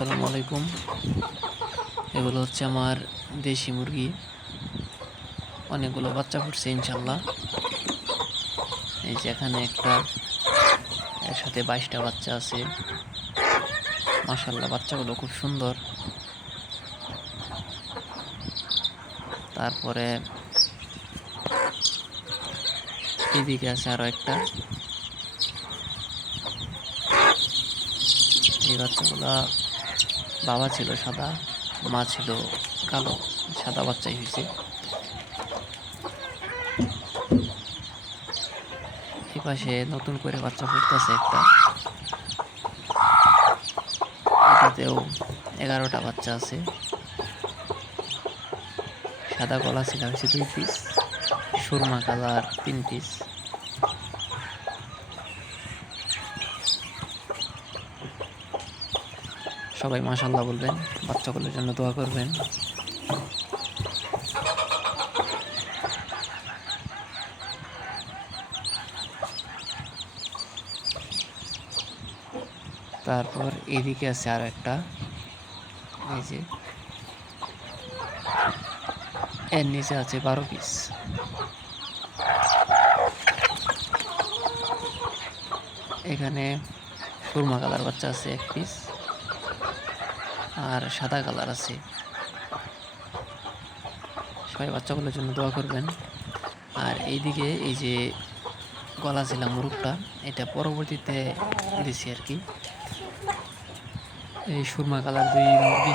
আসসালামু আলাইকুম। এগুলো হচ্ছে আমার দেশি মুরগি। অনেকগুলো বাচ্চা ফুটছে ইনশাল্লাহ। এই যে এখানে একটা, এর সাথে 22টা বাচ্চা আছে। মাশাল্লাহ, বাচ্চাগুলো খুব সুন্দর। তারপরে এদিকে আছে আরো একটা। এই বাচ্চাগুলা বাবা ছিল সাদা, মা ছিল কালো, সাদা বাচ্চাই হয়েছে। এই পাশে নতুন করে বাচ্চা ফুটতেছে একটা, এটাতেও 11টা বাচ্চা আছে। সাদা গলা ছিল হচ্ছে 2 পিস, সুরমা কালার 3 পিস। সবাই মাশাল্লাহ বলবেন, বাচ্চাগুলোর জন্য দোয়া করবেন। তারপর এদিকে আছে আর একটা, এই যে এর নিচে আছে 12 পিস। এখানে সুরমা কালার বাচ্চা আছে 1 পিস, আর সাদা কালার আছে। সবাই বাচ্চাগুলোর জন্য দোয়া করবেন। আর এইদিকে এই যে গলা ছিল মুরগটা, এটা পরবর্তীতে দিছি আর কি। এই সুরমা কালার 2 মুরগি